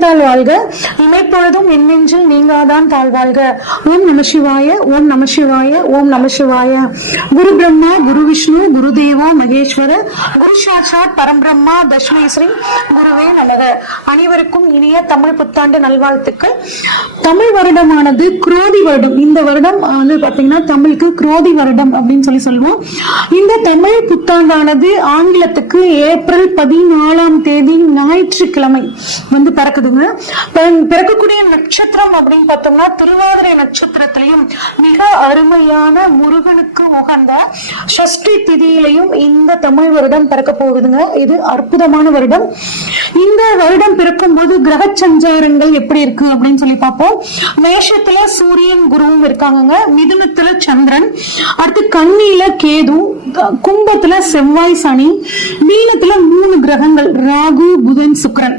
எண்ணத்தால் வாழ்க இமைப்பொழுதும் என்னெஞ்சில் நீங்காதான் தாழ் வாழ்க ஓம் நம சிவாய ஓம் நம சிவாய ஓம் நம சிவாய. குரு பிரம்மா குரு விஷ்ணு குரு தேவா மகேஸ்வர குரு சாட்சாத் பரம்பிரம்மா தஷ்மை ஸ்ரீ குருவே நமக. அனைவருக்கும் இனிய தமிழ் புத்தாண்டு நல்வாழ்த்துக்கள். தமிழ் வருடமானது குரோதி வருடம். இந்த வருடம் வந்து பாத்தீங்கன்னா தமிழுக்கு குரோதி வருடம் அப்படின்னு சொல்லி சொல்லுவோம். இந்த தமிழ் புத்தாண்டானது ஆங்கிலத்துக்கு ஏப்ரல் பதினாலாம் தேதி ஞாயிற்றுக்கிழமை வந்து பிறக்குதுங்க. பிறக்கக்கூடிய நட்சத்திரம் அப்படின்னு பார்த்தோம்னா திருவாதிரை நட்சத்திரத்திலையும் மிக அருமையான முருகனுக்கு உகந்த சஷ்டி திதியிலையும் இந்த தமிழ் வருடம் பிறக்க போகுதுங்க. இது அற்புதமான வருடம். இந்த வருடம் பிறக்கும் போது கிரக சஞ்சாரங்கள் எப்படி இருக்கு அப்படின்னு சொல்லி பார்ப்போம். மேஷத்துல சூரியன் குருவும் இருக்காங்கங்க. மிதுனத்துல சந்திரன். அடுத்து கண்ணியில கேது கும்பத்துல செவ்வாய் சனி. கிரகங்கள் ராகு புதன் சுக்கரன்.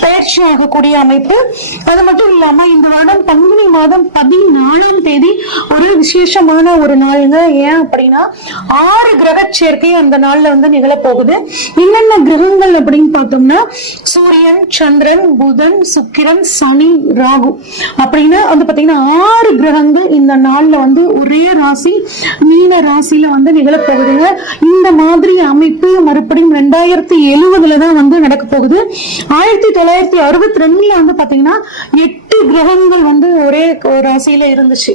பயிற்சி ஆகக்கூடிய அமைப்பு. அது மட்டும் இல்லாம இந்த வருடம் பங்குனி மாதம் பதினாலாம் தேதி ஒரு விசேஷமான ஒரு நாளுங்க ஏன் அப்படின்னா ஆறு கிரக சேர்க்கை அந்த நாள்ல வந்து நிகழப்போகுது. என்னென்ன கிரகங்கள் அப்படின்னு பார்த்தோம்னா சூரியன் சந்திரன் புதன் சுக்கிரன் சனி ராகு. அப்படின்னு வந்து பாத்தீங்கன்னா ஆறு கிரகங்கள் இந்த நாள்ல வந்து ஒரே ராசி மீன ராசியில வந்து நிகழப்போகுதுங்க. இந்த மாதிரி அமைப்பு மறுபடியும் ரெண்டாயிரத்தி எழுபதுல தான் வந்து நடக்க போகுது. ஆயிரத்தி தொள்ளாயிரத்தி அறுபத்தி ரெண்டுல வந்து பாத்தீங்கன்னா எட்டு கிரகங்கள் வந்து ஒரே ராசியில இருந்துச்சு.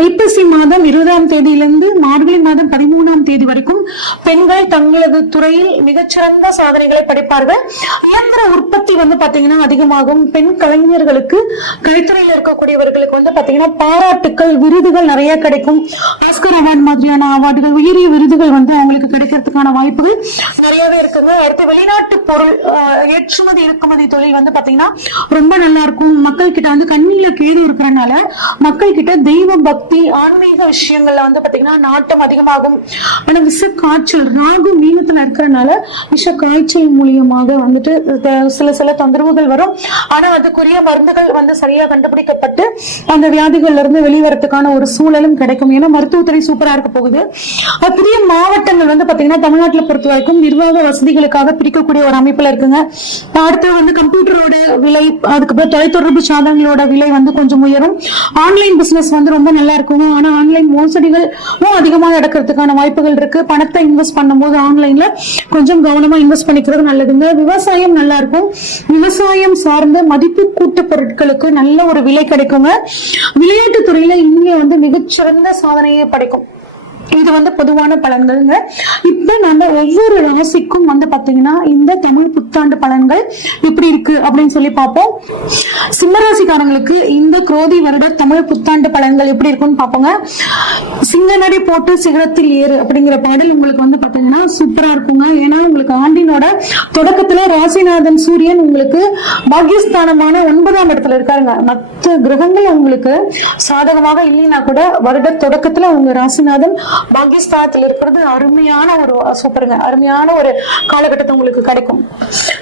ஐப்பசி மாதம் இருபதாம் தேதியிலிருந்து மார்கழி மாதம் பதிமூணாம் தேதி வரைக்கும் பெண்கள் தங்களது துறையில் மிகச்சிறந்த சாதனைகளை படைப்பார்கள். இயந்திர உற்பத்தி வந்து பாத்தீங்கன்னா அதிகமாகும். பெண் கலைஞர்களுக்கு கைத்துறையில் இருக்கக்கூடியவர்களுக்கு வந்து பாத்தீங்கன்னா பாராட்டுக்கள் விருதுகள் நிறைய கிடைக்கும். ஆஸ்கர் அவார்டு மாதிரியான அவார்டுகள் உயரிய விருதுகள் வந்து எங்களுக்கு கிடைக்கிறதுக்கான வாய்ப்புகள் நிறையவே இருக்குங்க. அடுத்து வெளிநாட்டு பொருள் ஏற்றுமதி இறக்குமதி தொழில் வந்து பாத்தீங்கன்னா ரொம்ப நல்லா இருக்கும் மக்கள் கிட்ட வந்து கண்ணில கேது இருக்கிறனால மக்கள் கிட்ட தெய்வ பக்தி ஆன்மீக விஷயங்கள்ல வந்து பாத்தீங்கன்னா நாட்டம் அதிகமாகும். ஆனா விஷ காய்ச்சல் ராகு மீனத்துல இருக்கிறனால விஷ காய்ச்சல் மூலியமாக வந்துட்டு சில சில தொந்தரவுகள் வரும். ஆனா அதுக்குரிய மருந்துகள் வந்து சரியா கண்டுபிடிக்கப்பட்டு அந்த வியாதிகள்ல இருந்து வெளிவரத்துக்கான ஒரு சூழலும் கிடைக்கும். ஏன்னா மருத்துவத்துறை சூப்பரா இருக்க போகுது. அஹ் புதிய மாவட்டங்கள் வந்து பாத்தீங்கன்னா பொறுத்த வரைக்கும் நிர்வாக வசதிகளுக்காக பிரிக்கக்கூடிய ஒரு அமைப்புல இருக்குங்க. அடுத்து வந்து கம்ப்யூட்டரோட விலை அதுக்கப்புறம் தொலைத்தொடர்பு சாதனங்களோட விலை வந்து கொஞ்சம் உயரும். ஆன்லைன் பிசினஸ் வந்து ரொம்ப நல்லா இருக்குங்க. ஆனா ஆன்லைன் மோசடிகளும் அதிகமா நடக்கிறதுக்கான வாய்ப்புகள் இருக்கு. பணத்தை இன்வெஸ்ட் பண்ணும்போது ஆன்லைன்ல கொஞ்சம் கவனமா இன்வெஸ்ட் பண்ணிக்கிறது நல்லதுங்க. விவசாயம் நல்லா இருக்கும். விவசாயம் சார்ந்த மதிப்பு கூட்டு பொருட்களுக்கு நல்ல ஒரு விலை கிடைக்குங்க. விளையாட்டு துறையில இந்தியா வந்து மிகச்சிறந்த சாதனையை படைக்கும். இது வந்து பொதுவான பலன்கள்ங்க. இப்ப நம்ம ஒவ்வொரு ராசிக்கும் வந்து பாத்தீங்கன்னா இந்த தமிழ் புத்தாண்டு பலன்கள் எப்படி இருக்கு அப்படின்னு சொல்லி பார்ப்போம். சிம்மராசிக்காரங்களுக்கு இந்த குரோதி வருட தமிழ் புத்தாண்டு பலன்கள் எப்படி இருக்கும்னு பார்ப்போங்க. சிங்கநடை போட்டு சிகரத்தில் ஏறு அப்படிங்கிற பாடல் உங்களுக்கு வந்து பாத்தீங்கன்னா சூப்பரா இருக்குங்க. ஏன்னா உங்களுக்கு ஆண்டினோட தொடக்கத்துல ராசிநாதன் சூரியன் உங்களுக்கு பாகிஸ்தானமான ஒன்பதாம் இடத்துல இருக்காருங்க. மற்ற கிரகங்கள் அவங்களுக்கு சாதகமாக இல்லைன்னா கூட வருட தொடக்கத்துல அவங்க ராசிநாதன் பாகியஸ்தானத்தில் இருக்கிறது அருமையான ஒரு சூப்பருங்க அருமையான ஒரு காலகட்டத்தை உங்களுக்கு கிடைக்கும்.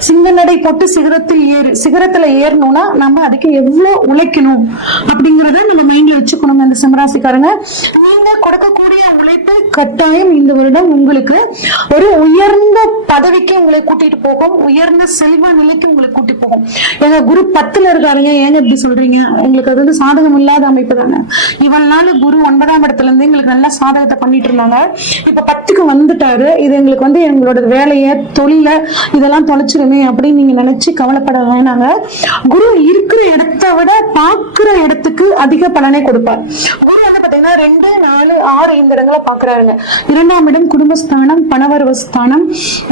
சிங்க நடை போட்டு சிகரத்தில் ஏறு சிகரத்துல ஏறணும்னா நம்ம அதுக்கு எவ்வளவு உழைக்கணும் அப்படிங்கறத நம்ம மைண்ட்ல வச்சுக்கணும் அந்த சிம்மராசிக்காரங்க. நீங்க கொடுக்கக்கூடிய கண்டிப்பா கட்டாயம் இந்த வருடம் உங்களுக்கு ஒரு உயர்ந்த பதவிக்கு உங்களை கூட்டிட்டு போகும். உயர்ந்த செல்வ நிலைக்கு உங்களை கூட்டி போகும். எங்க குரு பத்துல இருக்காருங்க. ஏங்க இப்படி சொல்றீங்க? உங்களுக்கு அது வந்து சாதகம் இல்லாத அமைப்பு தானே. இவன் நாள் குரு ஒன்பதாம் இடத்துல இருந்து எங்களுக்கு நல்ல சாதகத்தை பண்ணிட்டு இருந்தாங்க. இப்ப பத்துக்கு வந்துட்டாரு. இது எங்களுக்கு வந்து எங்களோட வேலையை தொழில இதெல்லாம் தொலைச்சிருமே அப்படின்னு நீங்க நினைச்சு கவலைப்பட வேணாங்க. குரு இருக்கிற இடத்தை விட பாக்குற இடத்துக்கு அதிக பலனை கொடுப்பார். குரு வந்து பாத்தீங்கன்னா ரெண்டு நாலு ஆறு இந்த இடங்களை பாக்குறாருங்க இரண்டாம் இடம் குடும்பஸ்தானம் பணவரவு ஸ்தானம்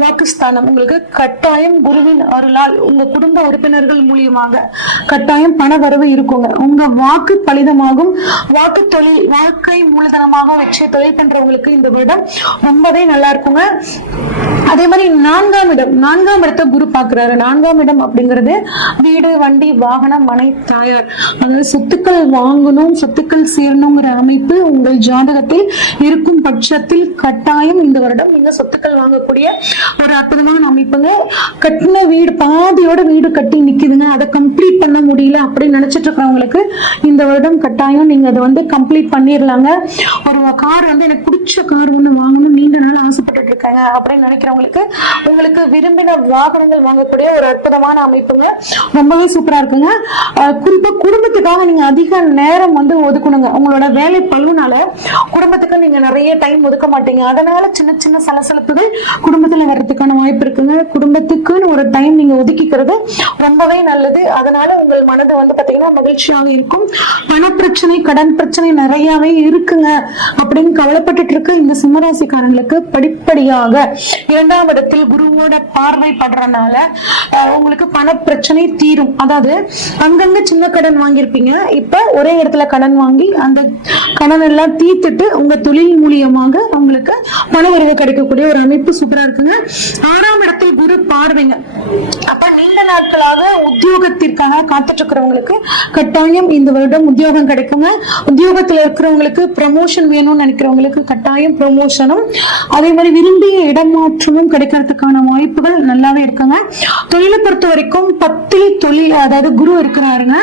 வாக்குஸ்தானம். உங்களுக்கு கட்டாயம் குருவின் அருளால் உங்க குடும்ப உறுப்பினர்கள் மூலியமாக கட்டாயம் பணவரவு இருக்குங்க. உங்க வாக்கு பலிதமாகும். வாக்கு தொழில் வாழ்க்கை மூலதனமாக வச்சு தொழில் பண்றவங்களுக்கு இந்த வருடம் ரொம்பவே நல்லா இருக்குங்க. அதே மாதிரி நான்காம் இடம் நான்காம் இடத்தை குரு பாக்குறாரு நான்காம் இடம் அப்படிங்கிறது வீடு வண்டி வாகனம் மனை தாயார். அதாவது சொத்துக்கள் வாங்கணும் சொத்துக்கள் சேரணுங்கிற அமைப்பு உங்கள் ஜாதகத்தில் இருக்கும் பட்சத்தில் கட்டாயம் இந்த வருடம் நீங்க சொத்துக்கள் வாங்கக்கூடிய ஒரு அற்புதமான அமைப்புங்க. கட்டின வீடு பாதியோட வீடு கட்டி நிக்குதுங்க. அதை கம்ப்ளீட் பண்ண முடியல அப்படின்னு நினைச்சிட்டு இருக்கிறவங்களுக்கு இந்த வருடம் கட்டாயம் நீங்க அதை வந்து கம்ப்ளீட் பண்ணிடலாங்க. ஒரு கார் வந்து எனக்கு பிடிச்ச கார் ஒண்ணு வாங்கணும் நீண்ட நாள் ஆசைப்பட்டுட்டு இருக்காங்க அப்படின்னு நினைக்கிறவங்க இருக்கிறவங்களுக்கு உங்களுக்கு விரும்பின வாகனங்கள் வாங்கக்கூடிய ஒரு அற்புதமான அமைப்புங்க. ரொம்பவே சூப்பரா இருக்குங்க. குறிப்பா குடும்பத்துக்காக நீங்க அதிக நேரம் வந்து ஒதுக்கணுங்க. உங்களோட வேலை பழுவுனால குடும்பத்துக்கு நீங்க நிறைய டைம் ஒதுக்க மாட்டீங்க. அதனால சின்ன சின்ன சலசலப்புகள் குடும்பத்துல வர்றதுக்கான வாய்ப்பு இருக்குங்க. குடும்பத்துக்குன்னு ஒரு டைம் நீங்க ஒதுக்கிக்கிறது ரொம்பவே நல்லது. அதனால உங்கள் மனது வந்து பாத்தீங்கன்னா மகிழ்ச்சியாக இருக்கும். பணப்பிரச்சனை கடன் பிரச்சனை நிறையவே இருக்குங்க. அப்படின்னு கவலைப்பட்டுட்டு இருக்க இந்த சிம்மராசிக்காரங்களுக்கு படிப்படியாக இரண்டாம் இடத்தில் குருவோட பார்வை உங்களுக்கு பண பிரச்சனை தீரும். அதாவது அங்கங்க சின்ன கடன் வாங்கியிருப்பீங்க. இப்ப ஒரே இடத்துல கடன் வாங்கி அந்த கடன் எல்லாம் தீர்த்துட்டு உங்க தொழில் மூலியமாக உங்களுக்கு பண வரவு கிடைக்கக்கூடிய ஒரு அமைப்பு சூப்பரா இருக்குங்க. ஆறாம் இடத்தில் குரு பார்வைங்க. அப்ப நீண்ட நாட்களாக உத்தியோகத்திற்காக காத்துட்டு இருக்கிறவங்களுக்கு கட்டாயம் இந்த வருடம் உத்தியோகம் கிடைக்குங்க. உத்தியோகத்துல இருக்கிறவங்களுக்கு ப்ரமோஷன் வேணும்னு நினைக்கிறவங்களுக்கு கட்டாயம் ப்ரமோஷனும் அதே மாதிரி விரும்பிய இடமாற்றமும் கிடைக்கிறதுக்கான வாய்ப்புகள் நல்லாவே இருக்குங்க. தொழிலை பொறுத்த வரைக்கும் பத்தில் தொழில் அதாவது குரு இருக்கிறாருங்க.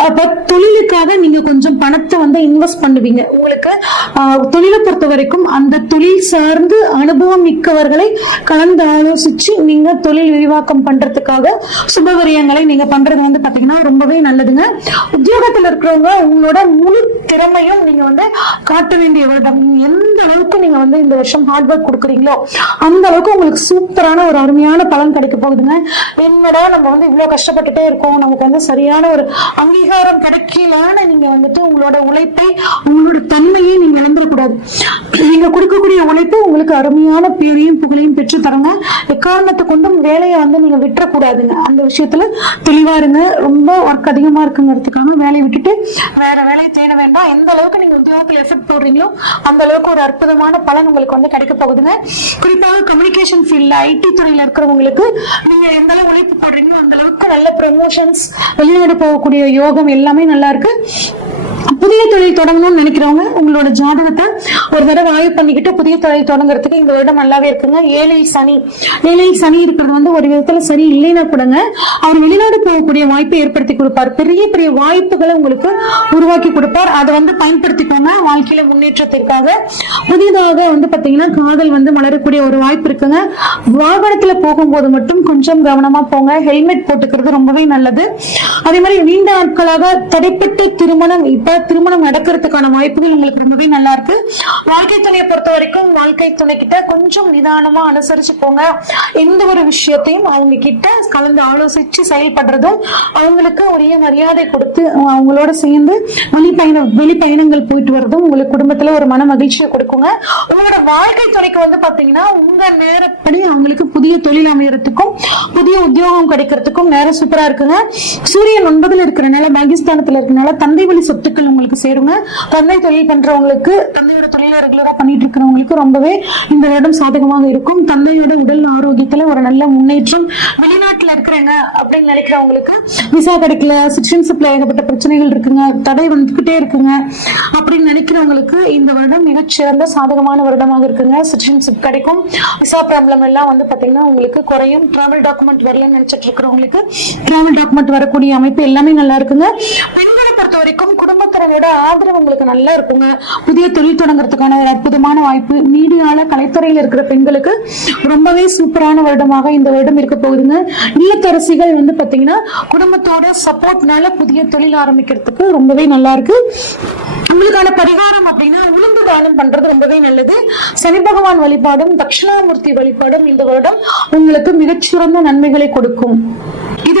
அப்ப தொழிலுக்காக நீங்க கொஞ்சம் பணத்தை வந்து இன்வெஸ்ட் பண்ணுவீங்க. உங்களுக்கு ஆஹ், தொழிலை பொறுத்த வரைக்கும் அந்த தொழில் சார்ந்து அனுபவம் மிக்கவர்களை கலந்து ஆலோசிச்சு நீங்க தொழில் உருவாக்கம் பண்றதுக்காக சுபவரியங்களை நீங்க பண்றது வந்து பாத்தீங்கன்னா ரொம்பவே நல்லதுங்க. உத்தியோகத்துல இருக்கிறவங்க உங்களோட முழு திறமையும் நீங்க வந்து காட்ட வேண்டிய வருடம். எந்த அளவுக்கு நீங்க வந்து இந்த வருஷம் ஹார்ட் ஒர்க் கொடுக்குறீங்களோ அந்த அளவுக்கு உங்களுக்கு சூப்பரான ஒரு அருமையான பலன் கிடைக்க போகுதுங்க. என்னடா நம்ம வந்து இவ்வளவு கஷ்டப்பட்டுட்டே இருக்கோம். நமக்கு வந்து சரியான ஒரு அங்கீகாரம் கிடைக்கலான்னு நீங்க வந்துட்டு உங்களோட உழைப்பை உங்களோட தன்மையை நீங்க இழந்துடக்கூடாது. நீங்க கொடுக்கக்கூடிய உழைப்பு உங்களுக்கு அருமையான பேரையும் புகழையும் பெற்று தருங்க எக்காரணத்தை கொண்டும் வேலையை வந்து நீங்க விட்டுறக்கூடாதுங்க. அந்த விஷயத்துல தெளிவா இருங்க. ரொம்ப ஒர்க் அதிகமா இருக்குங்கிறதுக்காக வேலையை விட்டுட்டு வேற வேலையை தேட வேண்டாம். எந்த அளவுக்கு நீங்க உத்தியோகத்தில் எஃபெக்ட் போடுறீங்களோ அந்த அளவுக்கு ஒரு அற்புதமான பலன் உங்களுக்கு வந்து கிடைக்க போகுதுங்க. குறிப்பாக கம்யூனிகேஷன் ஃபீல்ட்ல ஐடி துறையில இருக்கிறவங்களுக்கு நீங்க எந்த அளவு உழைப்பு போடுறீங்களோ அந்த அளவுக்கு நல்ல ப்ரமோஷன்ஸ் வெளிநாடு போகக்கூடிய யோகம் எல்லாமே நல்லா இருக்கு. புதிய தொழில் தொடங்கணும்னு நினைக்கிறவங்க உங்களோட ஜாதகத்தை ஒரு தடவை ஆய்வு பண்ணிக்கிட்டு புதிய தொழில் தொடங்குறதுக்கு இந்த வருடம் நல்லாவே இருக்குங்க. ஏழை சனி ஏழை சனி இருக்கிறது வந்து ஒரு விதத்துல சரி இல்லைன்னா கூடங்க அவர் வெளிநாடு போகக்கூடிய வாய்ப்பை ஏற்படுத்தி கொடுப்பார். பெரிய பெரிய வாய்ப்புகளை உங்களுக்கு உருவாக்கி கொடுப்பார். அதை வந்து பயன்படுத்திக்கோங்க. வாழ்க்கையில முன்னேற்றத்திற்காக. புதிதாக வந்து பாத்தீங்கன்னா காதல் வந்து மலரக்கூடிய ஒரு வாய்ப்பு இருக்குங்க. வாகனத்துல போகும்போது மட்டும் கொஞ்சம் கவனமா போங்க. ஹெல்மெட் போட்டுக்கிறது ரொம்பவே நல்லது. அதே மாதிரி நீண்ட நாட்களாக தடைப்பட்ட திருமணம் இப்ப திருமணம் நடக்கிறதுக்கான வாய்ப்புகள் உங்களுக்கு ரொம்பவே நல்லா இருக்கு. வாழ்க்கை துணையை பொறுத்த வரைக்கும் வாழ்க்கை துணை கிட்ட கொஞ்சம் நிதானமா அனுசரிச்சு போங்க. எந்த ஒரு விஷயத்தையும் அவங்க கிட்ட கலந்து ஆலோசிச்சு செயல்படுறதும் அவங்களுக்கு உரிய மரியாதை கொடுத்து அவங்களோட சேர்ந்து வெளிப்பயணம் வெளிப்பயணங்கள் போயிட்டு வர்றதும் உங்களுக்கு குடும்பத்துல ஒரு மன மகிழ்ச்சியை கொடுக்குங்க. உங்களோட வாழ்க்கை துணைக்கு வந்து பாத்தீங்கன்னா உங்க நேரப்படி அவங்களுக்கு புதிய தொழில் அமையறதுக்கும் புதிய உத்தியோகம் கிடைக்கிறதுக்கும் நேரம் சூப்பரா இருக்குங்க. சூரியன் ஒன்பதுல இருக்கிறனால பாகிஸ்தானத்துல இருக்கனால தந்தை வழி சொத்துக்கள் உங்களுக்கு சேருங்க. தந்தை தொழில் பண்றவங்களுக்கு தந்தையோட தொழிலை ரெகுலரா பண்ணிட்டு இருக்கிறவங்களுக்கு ரொம்பவே இந்த வருடம் சாதகமாக இருக்கும். தந்தையோட உடல் ஆரோக்கியத்துல ஒரு நல்ல முன்னேற்றம் வெளிநாட்டுல இருக்கிறேங்க அப்படின்னு நினைக்கிறவங்களுக்கு விசா கிடைக்கல சிட்டிசன்ஷிப்ல ஏகப்பட்ட பிரச்சனைகள் இருக்குங்க தடை வந்துகிட்டே இருக்குங்க. அப்படின்னு நினைக்கிறவங்களுக்கு இந்த வருடம் மிகச்சிறந்த சாதகமான வருடமாக இருக்குங்க. சிட்டிசன்ஷிப் கிடைக்கும். விசா ப்ராப்ளம் எல்லாம் வந்து பாத்தீங்கன்னா உங்களுக்கு குறையும். டிராவல் டாக்குமெண்ட் வரலன்னு நினைச்சிட்டு இருக்கிறவங்களுக்கு டிராவல் டாக்குமெண்ட் வரக்கூடிய அமைப்பு எல்லாமே நல்லா இருக்குங்க. பொறுத்த வரைக்கும் குடும்பத்தினரோட ஆதரவு உங்களுக்கு நல்லா இருக்குங்க. புதிய தொழில் தொடங்குறதுக்கான ஒரு அற்புதமான வாய்ப்பு. மீடியால கலைத்துறையில் இருக்கிற பெண்களுக்கு ரொம்பவே சூப்பரான வருடமாக இந்த வருடம் இருக்க போகுதுங்க. இல்லத்தரசிகள் வந்து பாத்தீங்கன்னா குடும்பத்தோட சப்போர்ட்னால புதிய தொழில் ஆரம்பிக்கிறதுக்கு ரொம்பவே நல்லா இருக்கு. உங்களுக்கான பரிகாரம் அப்படின்னா உளுந்து தானம் பண்றது ரொம்பவே நல்லது. சனி பகவான் வழிபாடும் தட்சிணாமூர்த்தி வழிபாடும் இந்த வருடம் உங்களுக்கு மிகச்சிறந்த நன்மைகளை கொடுக்கும். இது